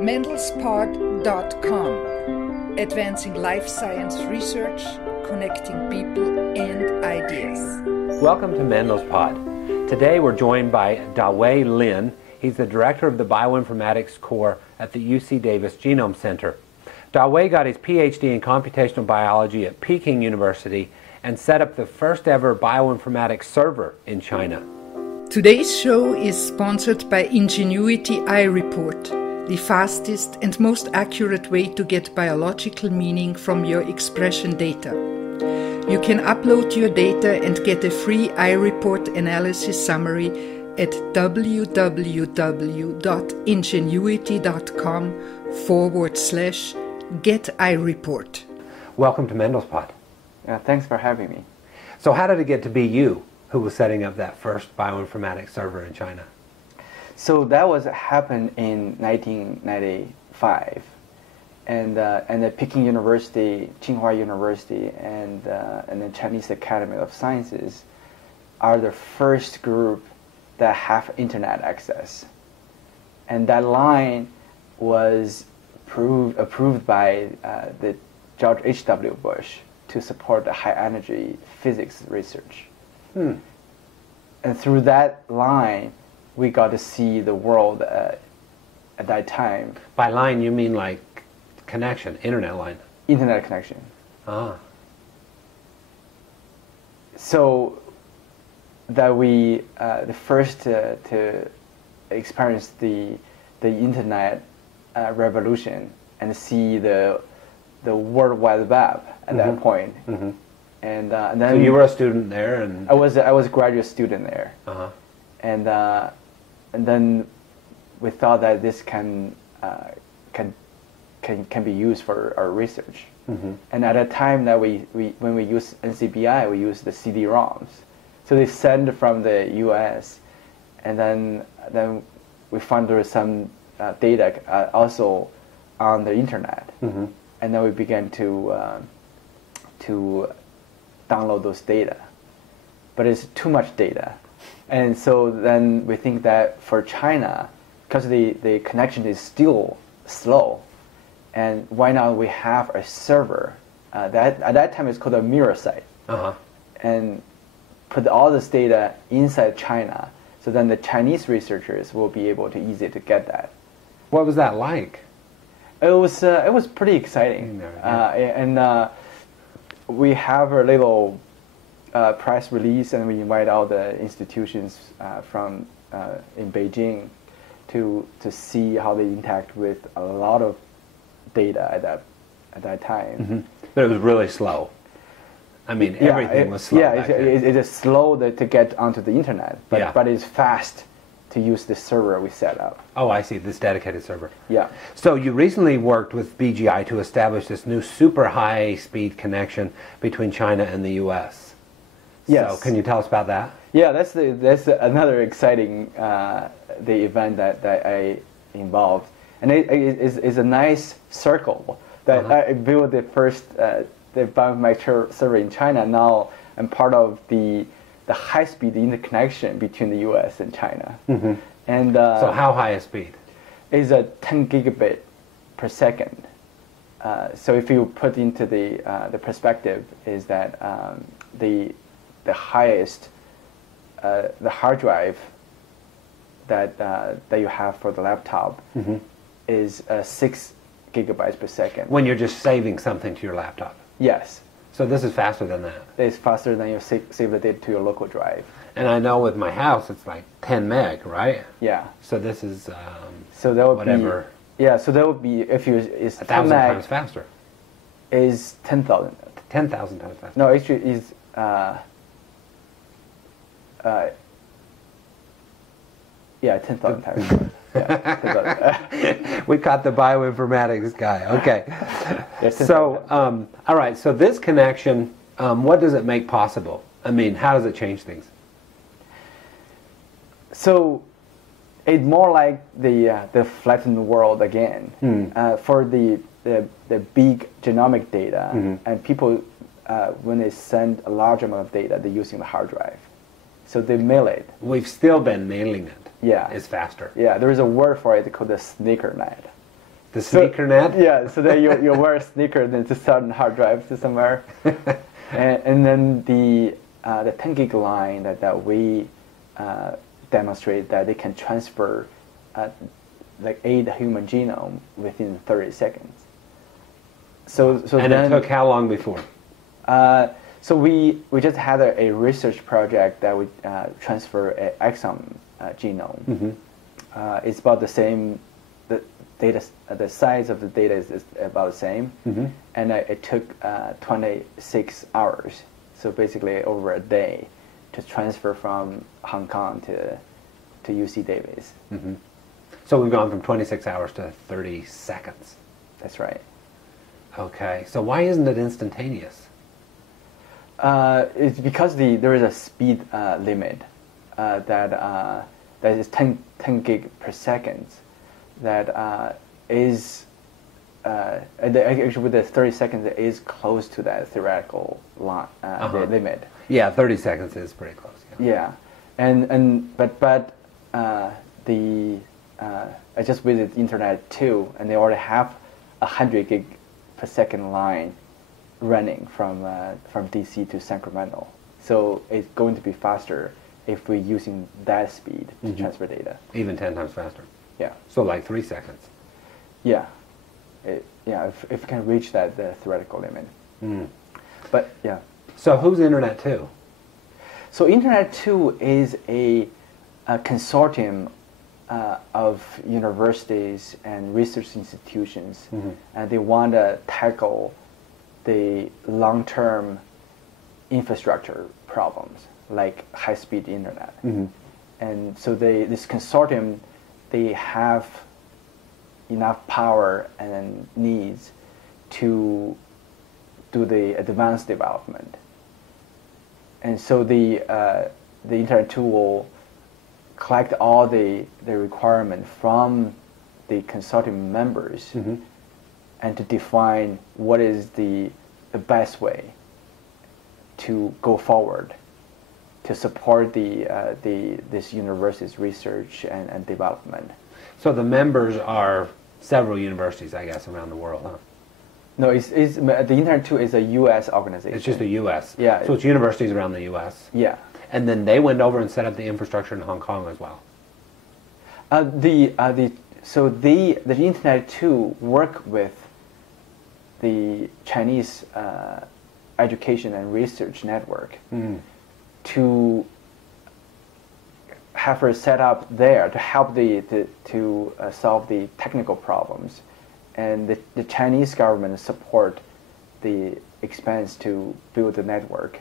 mendelspod.com, advancing life science research, connecting people and ideas. Welcome to Mendel's Pod. Today we're joined by Dawei Lin. He's the director of the Bioinformatics Core at the UC Davis Genome Center. Dawei got his PhD in computational biology at Peking University and set up the first ever bioinformatics server in China. Today's show is sponsored by Ingenuity iReport, the fastest and most accurate way to get biological meaning from your expression data. You can upload your data and get a free iReport analysis summary at www.ingenuity.com/getiReport. Welcome to Mendel's Pod. Thanks for having me. So how did it get to be you who was setting up that first bioinformatics server in China? So that happened in 1995, and the Peking University, Tsinghua University, and the Chinese Academy of Sciences are the first group that have internet access, and that line was approved by the George H.W. Bush to support the high energy physics research. And through that line, we got to see the world at that time. By line, you mean like connection, internet line? Internet connection. Ah. So that we, the first to experience the internet revolution and see the World Wide Web at that point. And then so you were a student there, and I was a graduate student there. And then we thought that this can be used for our research. And at a time that when we use NCBI, we use the CD-ROMs. So they send from the U.S. and then we found there was some data also on the internet. And then we began to download those data, but it's too much data. And so then we think that for China, because the connection is still slow, and why not we have a server that at that time it's called a mirror site, and put all this data inside China, so then the Chinese researchers will be able to easily to get that. what was that like? It was pretty exciting, and we have a little press release, and we invite all the institutions from in Beijing to see how they interact with a lot of data at that time. But it was really slow. I mean, everything was slow. Yeah, back then. it is slow to get onto the internet, but it's fast to use the server we set up. Oh, I see, this dedicated server. Yeah. So you recently worked with BGI to establish this new super high speed connection between China and the US. Yes. So can you tell us about that? Yeah, that's another exciting the event that I involved, and it is a nice circle that I built the first the bioinformatics server in China. Now I'm part of the high-speed interconnection between the U.S. and China. And So how high a speed? Is a 10 gigabit per second. So if you put into the perspective, is that the highest the hard drive that you have for the laptop is 6 gigabytes per second. When you're just saving something to your laptop? Yes. So this is faster than that? It's faster than you save the data to your local drive. And I know with my house it's like 10 meg, right? Yeah. So this is so that would whatever. Yeah, so that would be, if you, it's 1,000 times faster. Is 10,000. 10,000 times faster. No, actually is yeah, 10,000 times. Yeah, 10,000. We caught the bioinformatics guy. Okay. Yeah, So, all right. So this connection, what does it make possible? I mean, how does it change things? So, it's more like the flattened world again. For the big genomic data, and people when they send a large amount of data, they're using the hard drive. So they mail it. We've still been mailing it. Yeah. It's faster. Yeah, there is a word for it called the sneaker net. The sneaker net? Yeah, so then you wear a sneaker, then to certain hard drive to somewhere. and then the 10 gig line that we demonstrate that they can transfer like 8 human genome within 30 seconds. So and then, it took how long before? So we just had a research project that would transfer an exome genome. Mm-hmm. It's about the same. The size of the data is about the same, mm-hmm. and it took 26 hours. So basically over a day to transfer from Hong Kong to UC Davis. Mm-hmm. So we've gone from 26 hours to 30 seconds. That's right. Okay, so why isn't it instantaneous? It's because there is a speed limit that is 10 gig per second. That is actually with the 30 seconds it is close to that theoretical the limit. Yeah, 30 seconds is pretty close. Yeah, but I just visited the internet too, and they already have 100 gig per second line running from DC to Sacramento. So it's going to be faster if we're using that speed to mm-hmm. transfer data. Even 10 times faster. Yeah. So like 3 seconds. Yeah. If we can reach that the theoretical limit. Mm. But yeah. So who's Internet 2? So Internet 2 is a consortium of universities and research institutions, mm-hmm. and they want to tackle the long-term infrastructure problems like high-speed internet. Mm-hmm. And so this consortium, they have enough power and needs to do the advanced development. And so the Internet 2 will collect all the requirement from the consortium members mm-hmm. and to define what is the best way to go forward to support this university's research and development. So the members are several universities, I guess, around the world, huh? No, the Internet 2 is a U.S. organization. It's just the U.S. Yeah. So it's universities around the U.S. Yeah. And then they went over and set up the infrastructure in Hong Kong as well. The Internet 2 work with the Chinese Education and Research Network to have her set up there to help to solve the technical problems, and the Chinese government support the expense to build the network,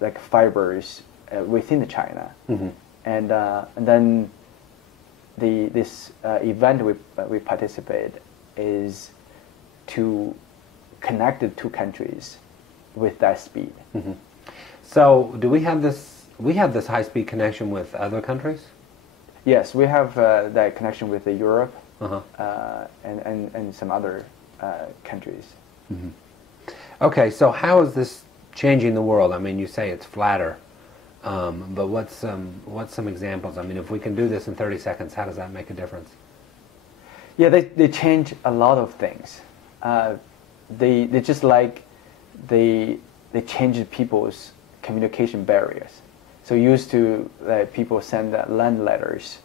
like fibers within China, mm-hmm. and then this event we participate is to connect the two countries with that speed. Mm-hmm. So do we have this? We have this high-speed connection with other countries? Yes, we have that connection with Europe uh-huh. And some other countries. Mm-hmm. Okay, so how is this changing the world? I mean, you say it's flatter, but what's some examples? I mean, if we can do this in 30 seconds, how does that make a difference? Yeah, they change a lot of things. They just like they change people's communication barriers. So used to people send land letters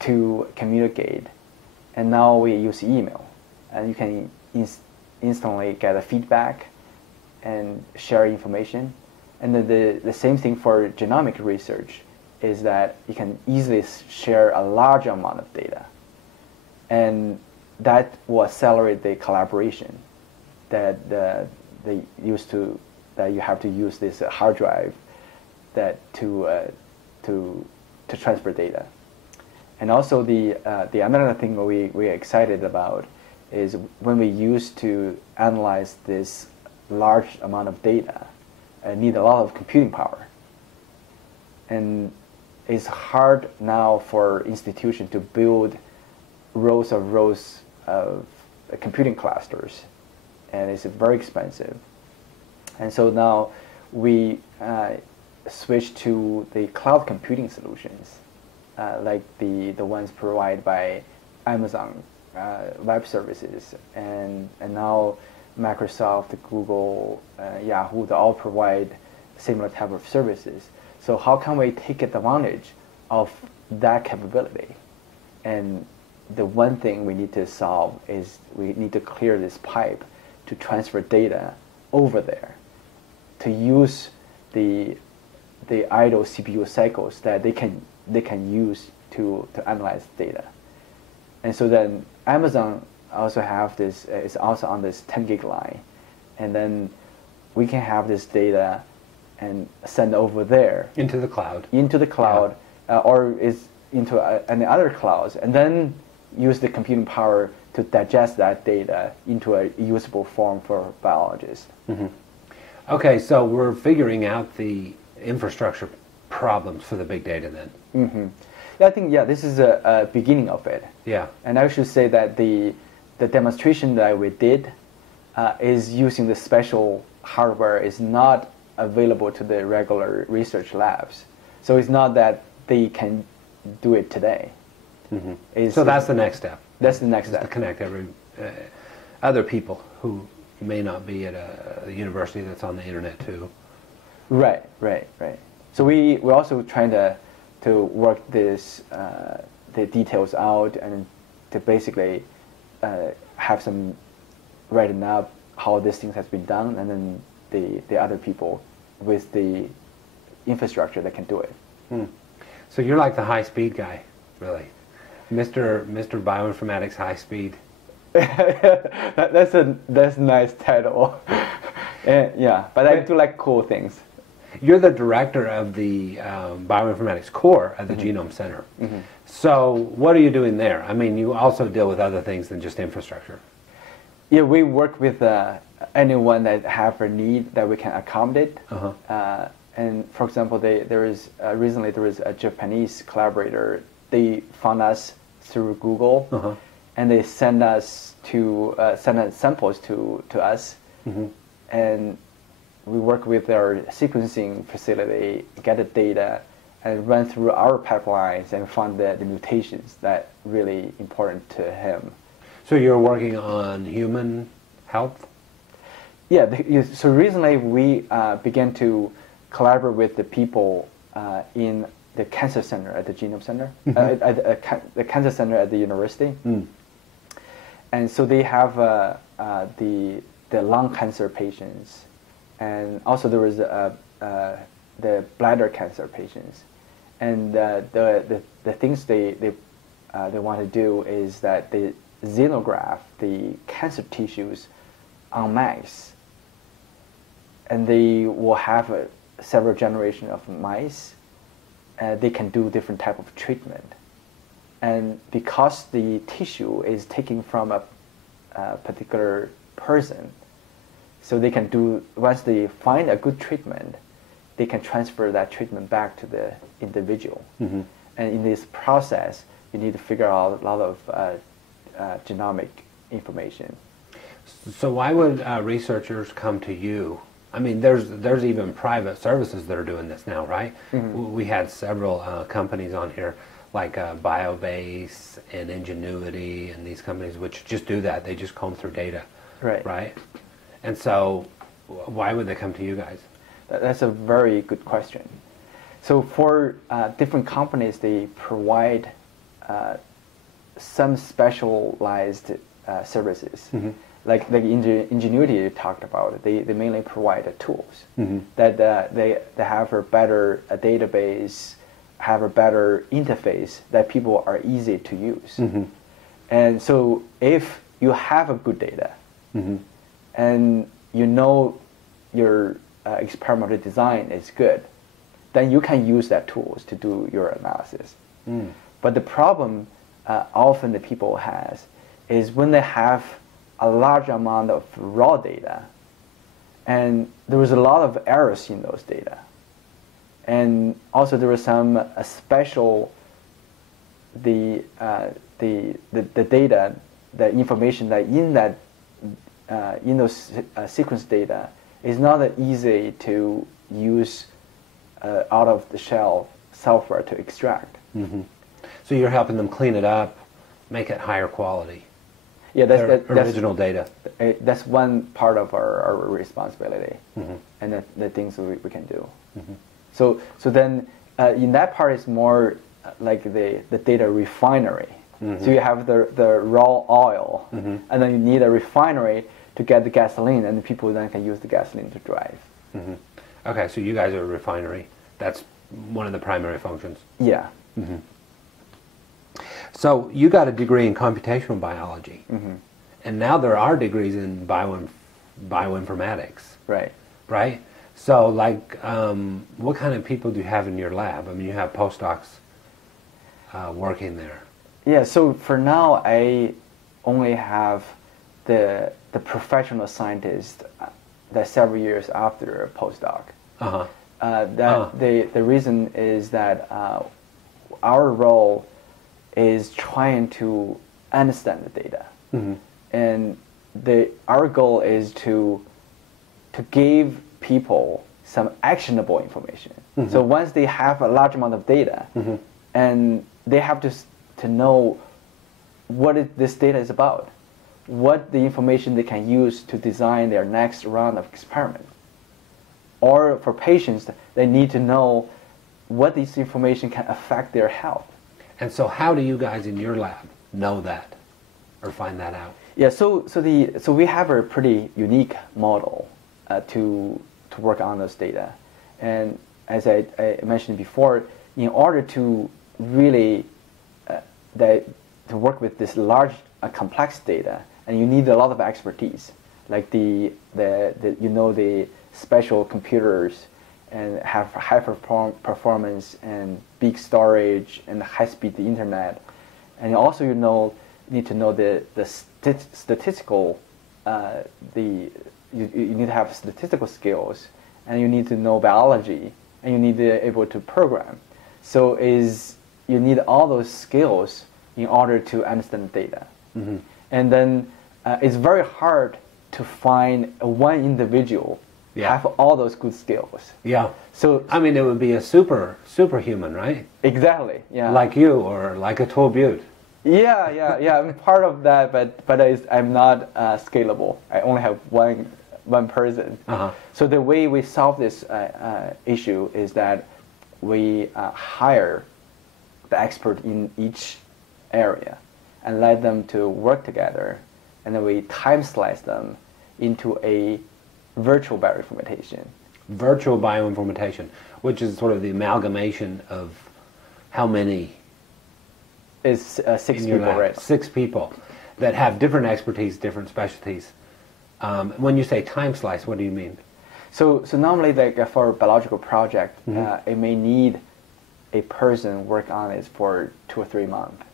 to communicate, and now we use email, and you can instantly get a feedback and share information. And then the same thing for genomic research is that you can easily share a large amount of data, and that will accelerate the collaboration that you have to use this hard drive to transfer data. And also the another thing we're excited about is when we used to analyze this large amount of data, need a lot of computing power. And it's hard now for institutions to build rows of computing clusters, and it's very expensive. And so now we switch to the cloud computing solutions, like the ones provided by Amazon web services, and now Microsoft, Google, Yahoo, they all provide similar type of services. So how can we take advantage of that capability? And the one thing we need to solve is we need to clear this pipe to transfer data over there, to use the idle CPU cycles that they can use to analyze data. And so then Amazon also have this, is also on this 10 gig line, and then we can have this data and send over there into the cloud, yeah. Or is into any other clouds, and then use the computing power to digest that data into a usable form for biologists. Mm-hmm. Okay, so we're figuring out the infrastructure problems for the big data then. Mm-hmm. Yeah, I think, this is a beginning of it. Yeah. And I should say that the demonstration that we did is using the special hardware is not available to the regular research labs. So it's not that they can do it today. Mm-hmm. So that's the next step. That's the next step. To connect other people who may not be at a university that's on the internet too. Right. So we're also trying to work this the details out and to basically have some written up how this thing has been done, and then the other people with the infrastructure that can do it. So you're like the high-speed guy, really. Mr. Bioinformatics High Speed. That's a nice title. Yeah, but I do like cool things. You're the director of the Bioinformatics Core at the Genome Center. Mm-hmm. So what are you doing there? I mean, you also deal with other things than just infrastructure. Yeah, we work with anyone that have a need that we can accommodate. Uh-huh. And for example, recently there was a Japanese collaborator. They found us through Google, uh-huh. and they send samples to us, mm-hmm. and we work with their sequencing facility, get the data, and run through our pipelines and find the mutations that really important to him. So you're working on human health? Yeah. So recently we began to collaborate with the people in the cancer center at the Genome Center, mm-hmm. The cancer center at the university. Mm. And so they have the lung cancer patients, and also there was the bladder cancer patients. And the things they want to do is that they xenograph the cancer tissues on mice, and they will have several generations of mice. They can do different type of treatment, and because the tissue is taken from a particular person, so they can do, once they find a good treatment, they can transfer that treatment back to the individual. Mm-hmm. And in this process, you need to figure out a lot of genomic information. So why would researchers come to you? I mean, there's even private services that are doing this now, right? Mm-hmm. We had several companies on here, like Biobase and Ingenuity, and these companies which just do that. They just comb through data, right? And so, why would they come to you guys? That's a very good question. So for different companies, they provide some specialized services. Mm-hmm. Like the Ingenuity you talked about, they mainly provide tools, mm-hmm. that they have a better database, have a better interface that people are easy to use. Mm-hmm. And so if you have a good data, mm-hmm. and you know your experimental design is good, then you can use that tools to do your analysis. Mm. But the problem often the people has is when they have a large amount of raw data, and there was a lot of errors in those data, and also there was some special the data, the information that in those sequence data is not that easy to use out of the shelf software to extract. Mm-hmm. So you're helping them clean it up, make it higher quality. Yeah, their original data. That's one part of our responsibility, and the things we can do. So then in that part is more like the data refinery. So you have the raw oil, and then you need a refinery to get the gasoline, and the people then can use the gasoline to drive. Okay, so you guys are a refinery. That's one of the primary functions. Yeah. So you got a degree in computational biology, and now there are degrees in bioinformatics. Right. Right? So, like, what kind of people do you have in your lab? I mean, you have postdocs working there. Yeah, so for now, I only have the professional scientist that several years after a postdoc. The reason is that our role is trying to understand the data, and our goal is to give people some actionable information. So once they have a large amount of data, and they have to know what this data is about, what the information they can use to design their next round of experiment. Or for patients, they need to know what this information can affect their health. And so how do you guys in your lab know that or find that out? Yeah, so we have a pretty unique model to work on those data. And as I mentioned before, in order to really to work with this large complex data, and you need a lot of expertise, like the special computers and have high performance and big storage and high-speed internet, and also you need to know the statistical you need to have statistical skills, and you need to know biology, and you need to be able to program. So you need all those skills in order to understand the data. And then it's very hard to find one individual have all those good skills. Yeah. So I mean, it would be a superhuman, right? Exactly. Yeah. Like you, or like a Toll Butte. Yeah. I'm part of that, but I'm not scalable. I only have one person. So the way we solve this issue is that we hire the expert in each area and let them to work together, and then we time slice them into a virtual bioinformatics. Virtual bioinformatics, which is sort of the amalgamation of how many? Is 6 people, right? 6 people that have different expertise, different specialties. When you say time slice, what do you mean? So normally, like for a biological project, it may need a person work on it for 2 or 3 months.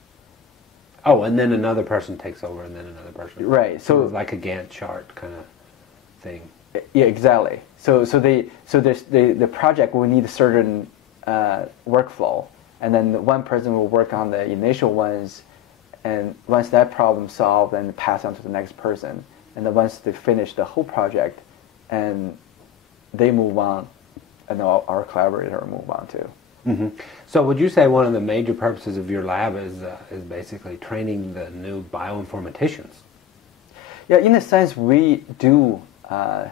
Oh, and then another person takes over, and then another person. Right. So like a Gantt chart kind of thing. Yeah, exactly. So the project will need a certain workflow, and then one person will work on the initial ones, and once that problem solved, then pass on to the next person, and then once they finish the whole project, and they move on, and our collaborator will move on too. So would you say one of the major purposes of your lab is basically training the new bioinformaticians? Yeah, in a sense, we do. I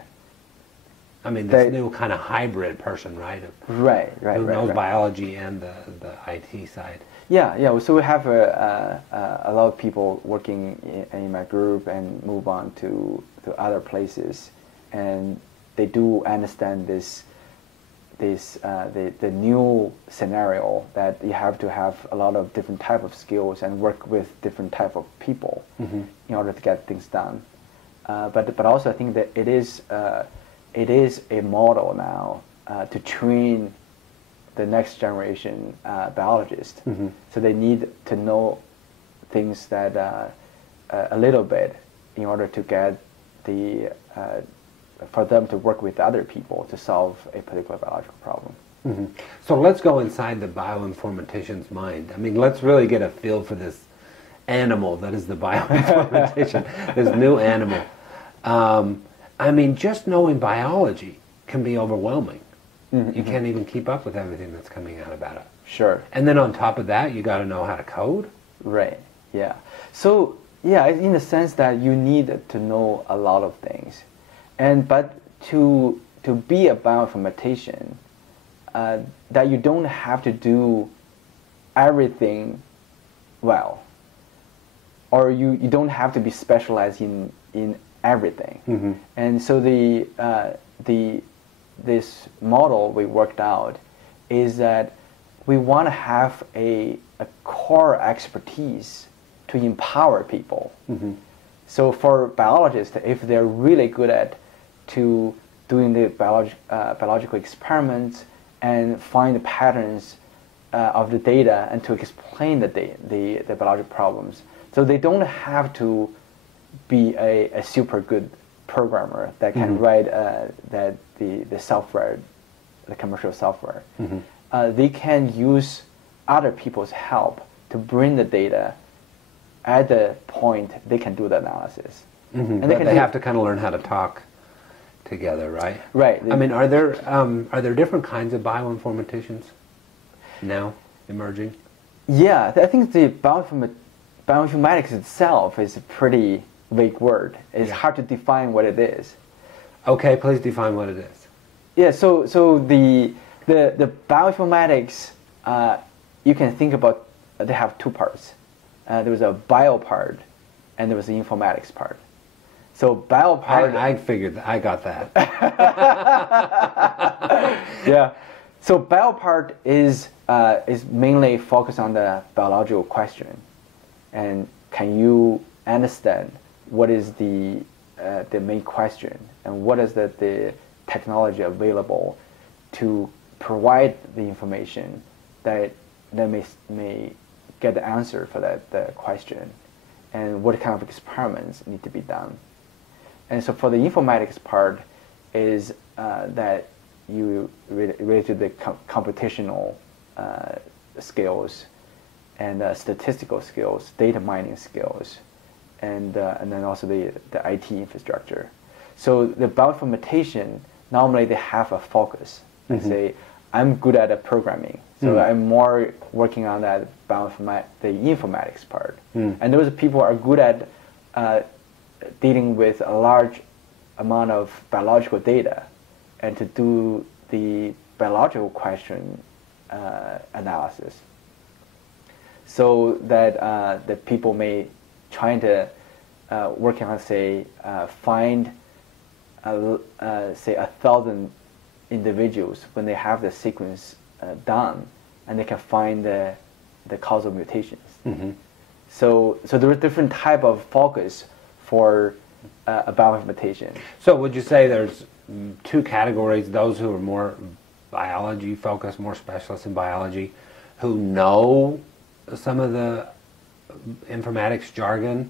mean, this new kind of hybrid person, right? Right. Who knows biology and the IT side. Yeah. So we have a lot of people working in my group and move on to other places, and they do understand the new scenario that you have to have a lot of different type of skills and work with different type of people in order to get things done. But also I think that it is a model now to train the next generation biologists. So they need to know things that a little bit in order to get for them to work with other people to solve a particular biological problem. So let's go inside the bioinformatician's mind. I mean, let's really get a feel for this animal that is the bioinformatician, this new animal. I mean, just knowing biology can be overwhelming. You can't even keep up with everything that's coming out about it. Sure. And then on top of that, you got to know how to code. Right. Yeah. So Yeah, in the sense that you need to know a lot of things, but to be a bioinformatician, that you don't have to do everything well, or you don't have to be specialized in everything. Mm-hmm. And so this model we worked out is that we want to have a core expertise to empower people. Mm-hmm. So for biologists, if they're really good at doing the biological experiments and find the patterns of the data and to explain the biological problems, so they don't have to be a super good programmer that can Mm-hmm. write the software, the commercial software. Mm-hmm. They can use other people's help to bring the data at the point they can do the analysis. Mm-hmm. And They have to kind of learn how to talk together, right? Right. I mean, are there different kinds of bioinformaticians now emerging? Yeah, I think the bioinformatics itself is a pretty vague word. It's hard to define what it is. Okay, please define what it is. Yeah, so the bioinformatics, you can think about, they have two parts. There was a bio part, and there was the informatics part. So bio part... I figured I got that. Yeah. So bio part is mainly focused on the biological question, and can you understand what is the main question, and what is the technology available to provide the information that may get the answer for the question, and what kind of experiments need to be done. And so for the informatics part is that you relate to the computational skills and statistical skills, data mining skills, and then also the IT infrastructure. So the bioinformatician, normally they have a focus. They say, I'm good at programming, so I'm more working on that the informatics part. And those people are good at dealing with a large amount of biological data and to do the biological question analysis. So that the people may try to working on, say, find say 1,000 individuals when they have the sequence done, and they can find the causal mutations. So there are different type of focus for a bioinformatician. So would you say there's two categories: those who are more biology focused, more specialists in biology, who know some of the informatics jargon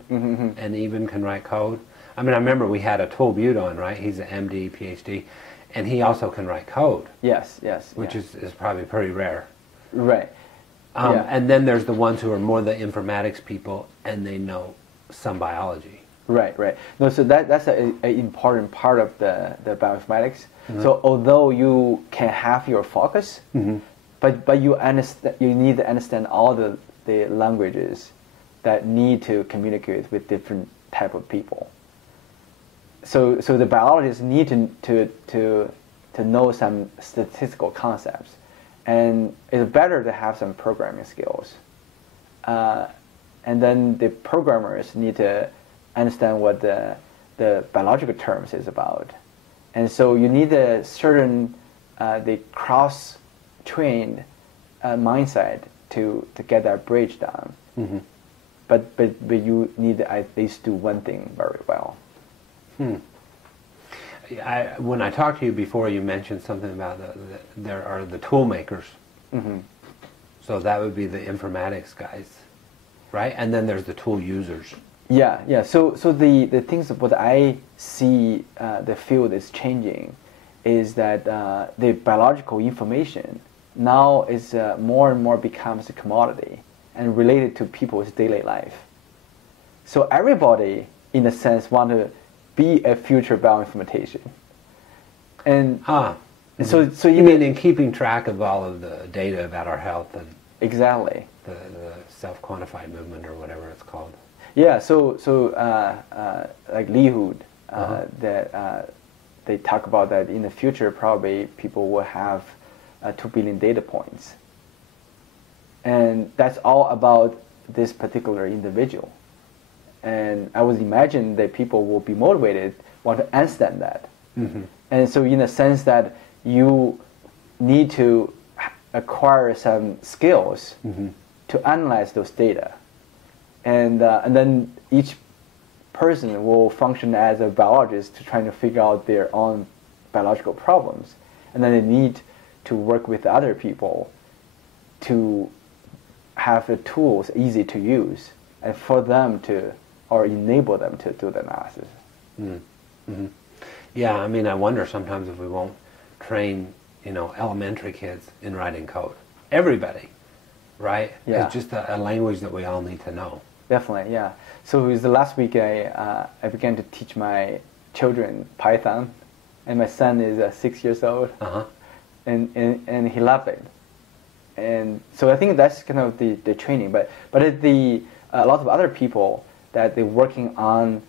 and even can write code? I mean, I remember we had a Tool Butte on, right? He's an MD, PhD, and he also can write code. Yes. Which is probably pretty rare. Right. And then there's the ones who are more the informatics people, and they know some biology. Right. No, so that's an important part of the bioinformatics. So although you can have your focus, but you need to understand all the languages that need to communicate with different type of people. So the biologists need to know some statistical concepts, and it's better to have some programming skills. And then the programmers need to understand what the biological terms is about. And so you need a certain the cross-trained mindset to get that bridge done. But you need to at least do one thing very well. When I talked to you before, you mentioned something about there are the tool makers. So that would be the informatics guys, right? And then there's the tool users. Yeah. So the things of what I see the field is changing is that the biological information now is more and more becomes a commodity and related to people's daily life. So everybody, in a sense, want to be a future bioinformatician. And so you mean in keeping track of all of the data about our health and exactly the self-quantified movement or whatever it's called. Yeah, like Lihu, that they talk about that in the future probably people will have 2 billion data points. And that's all about this particular individual. And I would imagine that people will be motivated, want to understand that. And so in a sense that you need to acquire some skills to analyze those data. And then each person will function as a biologist to trying to figure out their own biological problems. And then they need to work with other people to have the tools easy to use and for them to, or enable them to do the analysis. Yeah, I mean, I wonder sometimes if we won't train, elementary kids in writing code. Everybody, right? Yeah. It's just a language that we all need to know. Definitely, yeah. So it was the last week I began to teach my children Python, and my son is 6 years old, and he loved it. And so I think that's kind of the training. But a lot of other people that they're working on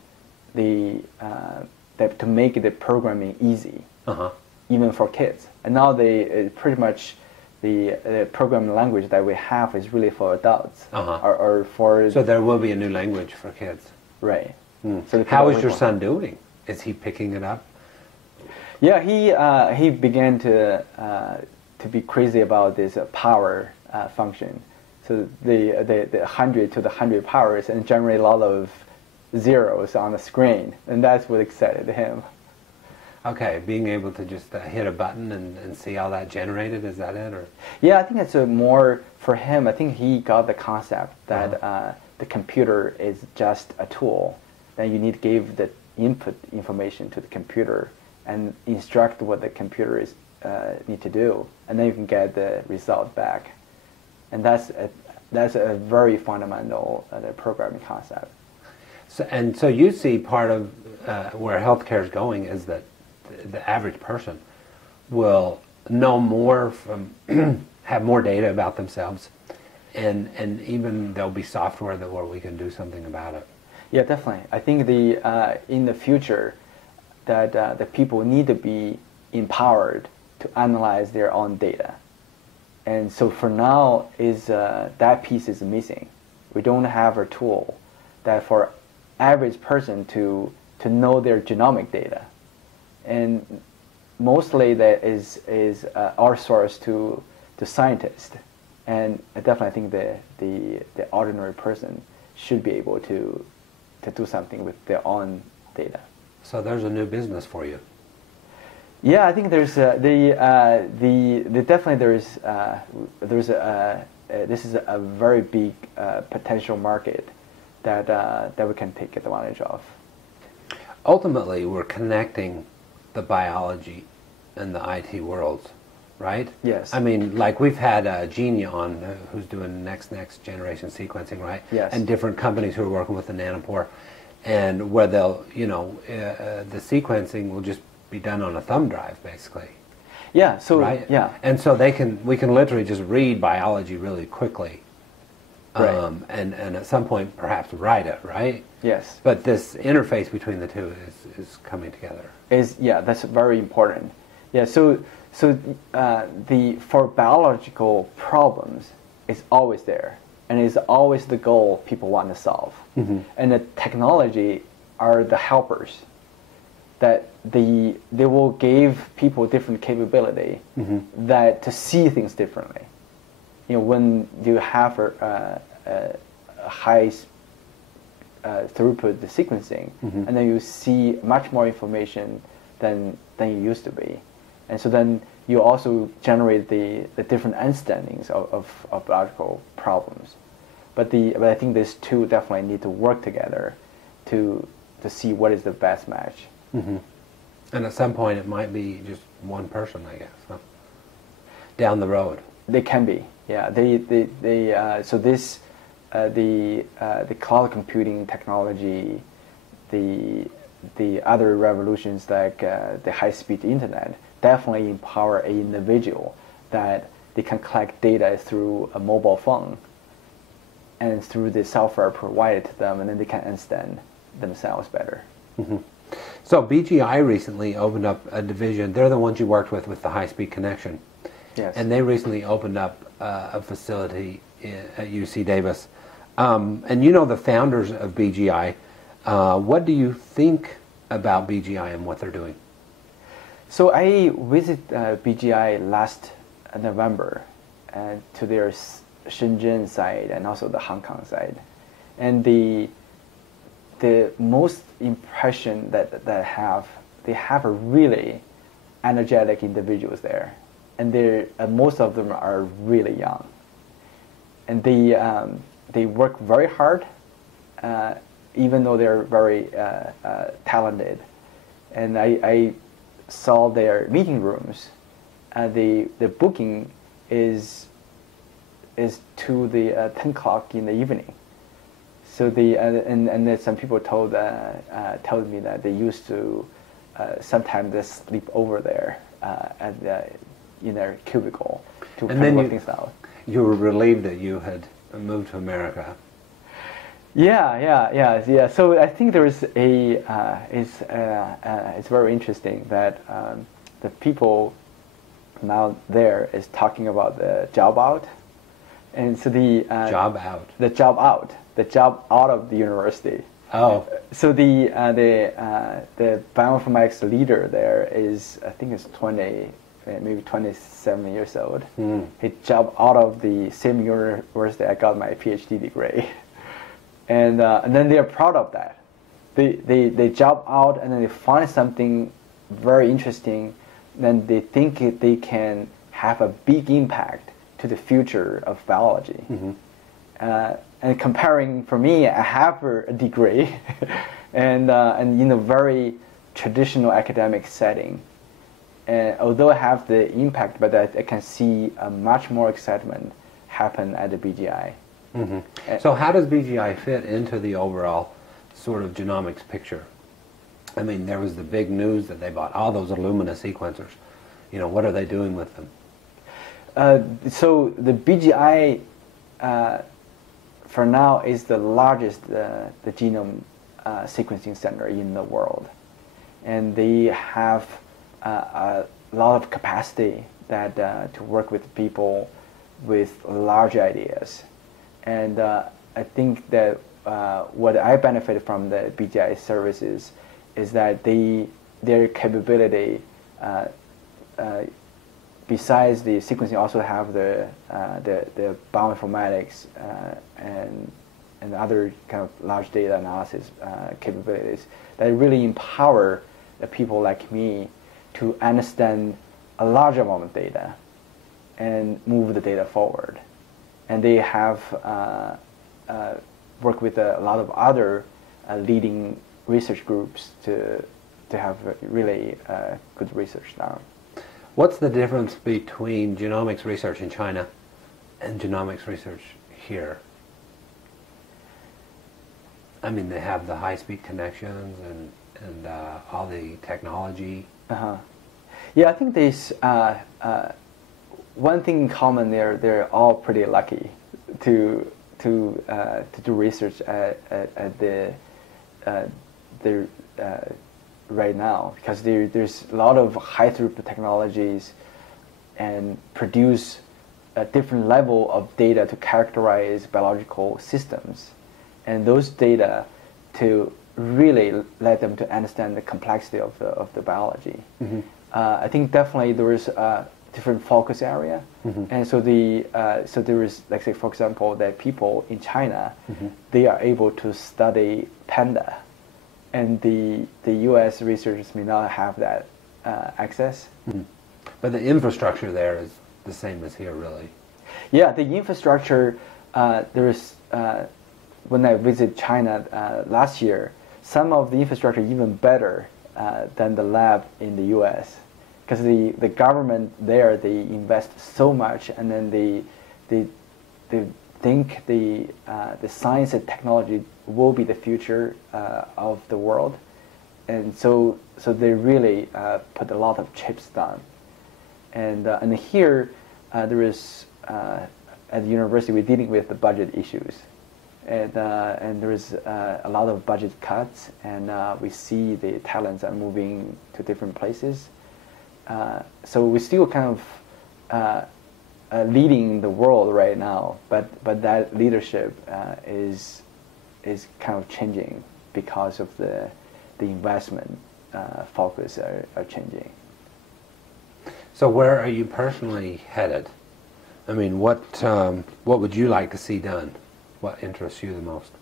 to make the programming easy, even for kids. And now they pretty much the programming language that we have is really for adults, or for. So there will be a new language for kids. Right. So how is your son doing? Is he picking it up? Yeah, he began to be crazy about this power function. So the 100 to the 100 powers and generate a lot of zeros on the screen, and that's what excited him. Okay, being able to just hit a button and see all that generated, is that it? Or? Yeah, I think it's more for him. I think he got the concept that the computer is just a tool. Then you need to give the input information to the computer and instruct what the computer is need to do, and then you can get the result back. And that's a very fundamental programming concept. So you see part of where healthcare is going is that the average person will know more have more data about themselves, and even there'll be software where we can do something about it. Yeah, definitely. I think in the future that the people need to be empowered to analyze their own data, and so for now that piece is missing. We don't have a tool that for average person to know their genomic data. And mostly that is outsourced to scientists, and I definitely think the ordinary person should be able to do something with their own data. So there's a new business for you. Yeah, I think there's definitely this is a very big potential market that we can take advantage of. Ultimately, we're connecting the biology and the IT worlds, right? Yes. I mean, like we've had Genia on, who's doing next generation sequencing, right? Yes. And different companies who are working with the nanopore, and where they'll, the sequencing will just be done on a thumb drive, basically. Yeah. So right. Yeah. And so we can literally just read biology really quickly. Right. And at some point perhaps write it, right? Yes. But this interface between the two is coming together. That's very important. Yeah. So for biological problems, it's always there, and it's always the goal people want to solve. And the technology are the helpers that they will give people different capability that to see things differently. When you have a high throughput sequencing, and then you see much more information than you used to be, and so then you also generate the different understandings of biological problems. But I think these two definitely need to work together to see what is the best match. And at some point it might be just one person, I guess, huh? Down the road. They can be, yeah. So this the cloud computing technology, the other revolutions like the high-speed internet definitely empower an individual that they can collect data through a mobile phone, and through the software provided to them, and then they can understand themselves better. Mm-hmm. So BGI recently opened up a division. They're the ones you worked with the high-speed connection. Yes. And they recently opened up a facility at UC Davis. And you know the founders of BGI. What do you think about BGI and what they're doing? So I visited BGI last November to their Shenzhen side and also the Hong Kong side. And the most impression that they have a really energetic individuals there, and most of them are really young, and they work very hard, even though they're very talented. And I saw their meeting rooms. The booking is to the 10 o'clock in the evening. So and then some people told me that they used to sometimes they sleep over there in their cubicle to kind of work things out. You were relieved that you had moved to America. Yeah. So I think there is it's very interesting that the people now there is talking about the job out, and so the job out of the university. Oh. So the bioinformatics leader there is, I think it's maybe 27 years old. He dropped out of the same university I got my PhD degree. And then they are proud of that. They drop out and then they find something very interesting. Then they think they can have a big impact to the future of biology. Mm-hmm. And comparing, for me, I have a degree, and in a very traditional academic setting. And although I have the impact, but I can see a much more excitement happen at the BGI. Mm-hmm. So how does BGI fit into the overall sort of genomics picture? I mean, there was the big news that they bought all those Illumina sequencers. You know, what are they doing with them? So the BGI, for now, is the largest the genome sequencing center in the world. And they have a lot of capacity that to work with people with large ideas. And I think that what I benefit from the BGI services is that their capability, besides the sequencing, also have the bioinformatics and other kind of large data analysis capabilities that really empower the people like me to understand a large amount of data and move the data forward. And they have worked with a lot of other leading research groups to have really good research done. What's the difference between genomics research in China and genomics research here? I mean, they have the high-speed connections and all the technology. Uh-huh. Yeah, I think there's one thing in common. They're all pretty lucky to do research at the right now, because there's a lot of high throughput technologies and produce a different level of data to characterize biological systems, and those data to really let them to understand the complexity of the biology. Mm-hmm. I think definitely there is a different focus area, mm-hmm. and so there is, like, say, for example, that people in China, mm-hmm. they are able to study panda, and the U.S. researchers may not have that access. Mm-hmm. But the infrastructure there is the same as here, really. Yeah, the infrastructure, there is, when I visited China last year, some of the infrastructure even better than the lab in the U.S. Because the government there, they invest so much, and then they think the science and technology will be the future of the world, and so they really put a lot of chips down, and here there is at the university we're dealing with the budget issues, and there is a lot of budget cuts, and we see the talents are moving to different places. So we're still kind of leading the world right now, but that leadership is kind of changing because of the investment focus are changing. So where are you personally headed? I mean, what would you like to see done? What interests you the most?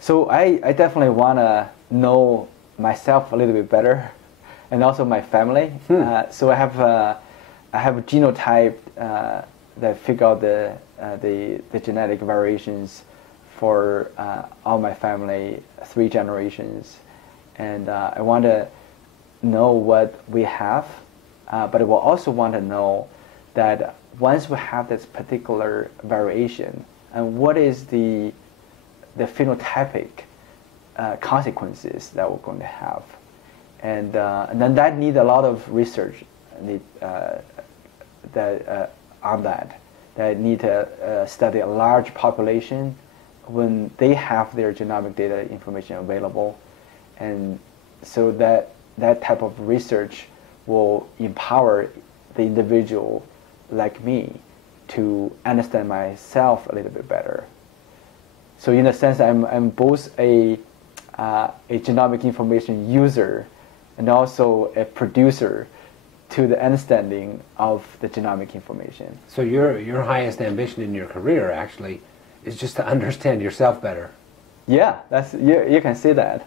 So I definitely want to know myself a little bit better, and also my family. So I have a genotype that figure out the genetic variations for all my family, 3 generations, and I want to know what we have, but I will also want to know that once we have this particular variation, and what is the phenotypic consequences that we're going to have, and then that needs a lot of research on that. That need to study a large population when they have their genomic data information available, and so that type of research will empower the individual like me to understand myself a little bit better. So in a sense, I'm both a genomic information user and also a producer to the understanding of the genomic information. So your highest ambition in your career actually is just to understand yourself better. Yeah, that's you can say that.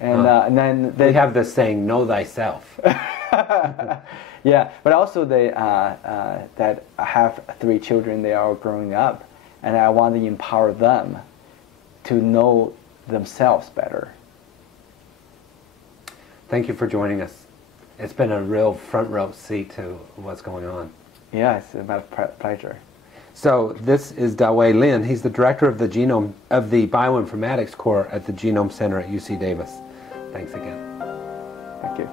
And then they have this saying, "Know thyself." Yeah, but also that I have 3 children. They are all growing up, and I want to empower them to know themselves better. Thank you for joining us. It's been a real front row seat to what's going on. Yeah, it's my pleasure. So this is Dawei Lin. He's the director of the Bioinformatics Core at the Genome Center at UC Davis. Thanks again. Thank you.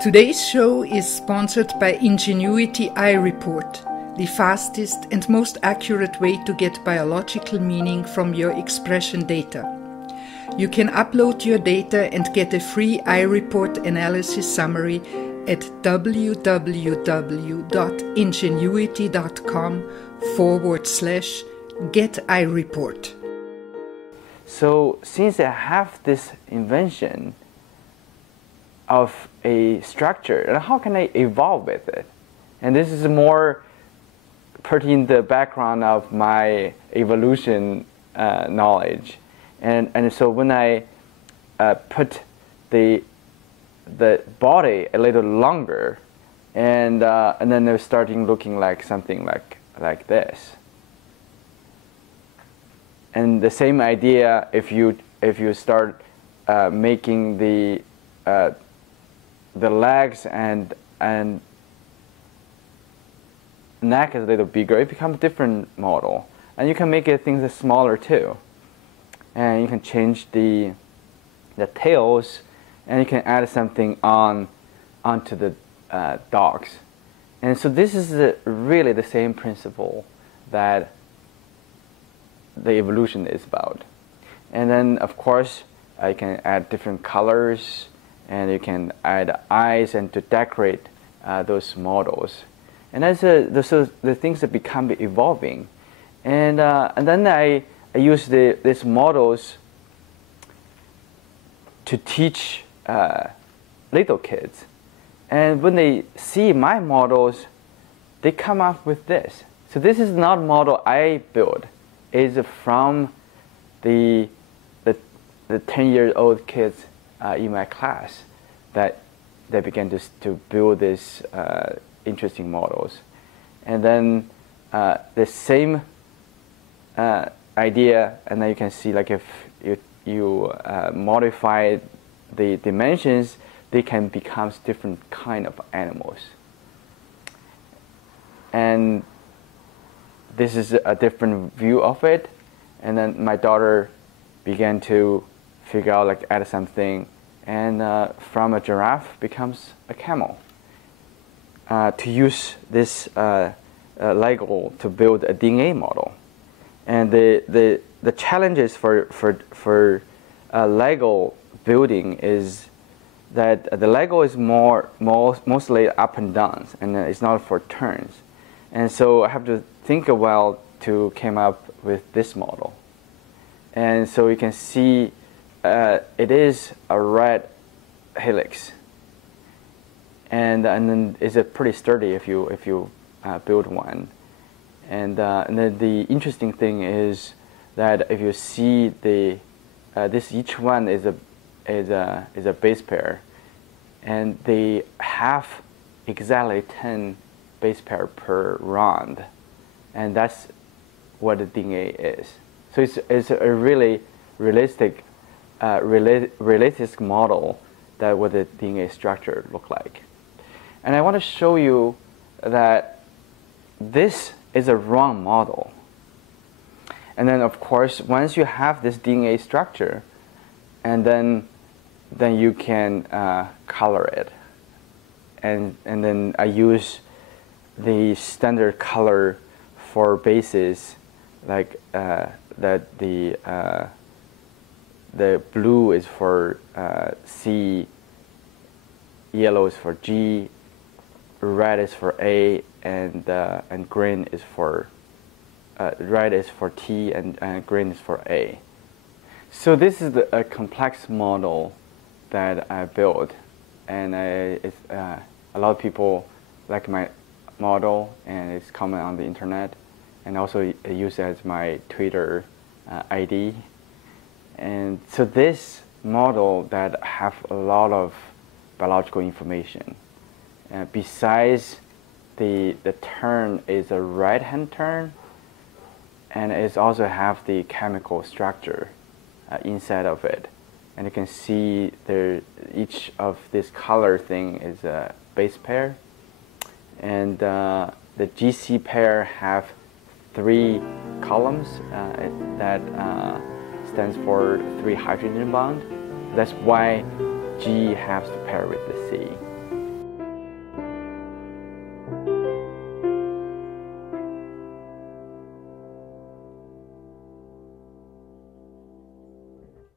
Today's show is sponsored by Ingenuity iReport, the fastest and most accurate way to get biological meaning from your expression data. You can upload your data and get a free iReport analysis summary at www.ingenuity.com/get-iReport. So since I have this invention of a structure, and how can I evolve with it? And this is more putting the background of my evolution knowledge. And so when I put the body a little longer, and then they're starting looking like something like this. And the same idea, if you start making the legs and neck is a little bigger, it becomes a different model, and you can make things smaller too. And you can change the tails, and you can add something onto the dogs. And so this is really the same principle that the evolution is about. And then of course you can add different colors, and you can add eyes and to decorate those models. And that's the things that become evolving. And then I use these models to teach little kids. And when they see my models, they come up with this. So this is not a model I built. It's from the 10-year-old kids in my class that they began to build these interesting models. And then the same idea, and then you can see, like, if you modify the dimensions, they can become different kind of animals. And this is a different view of it. And then my daughter began to figure out, like, add something, and from a giraffe becomes a camel. To use this Lego to build a DNA model. And the the challenges for Lego building is that the Lego is mostly up and downs, and it's not for turns. And so I have to think a while to come up with this model. And so you can see it is a red helix, and then it's pretty sturdy if you build one. And then the interesting thing is that if you see each one is a base pair, and they have exactly 10 base pair per round, and that's what the DNA is. So it's a really realistic model that what the DNA structure look like. And I want to show you that this is a wrong model. And then of course, once you have this DNA structure, and then you can color it. And then I use the standard color for bases, like that the blue is for C, yellow is for G, red is for A, and green is for red is for T, and green is for A. So this is a complex model that I built, and a lot of people like my model, and it's common on the internet, and also I use it as my Twitter ID. And so this model that have a lot of biological information. Besides the turn is a right-hand turn, and it also have the chemical structure inside of it. And you can see there each of this color thing is a base pair, and the GC pair have 3 columns that stands for 3 hydrogen bond. That's why G has to pair with the C.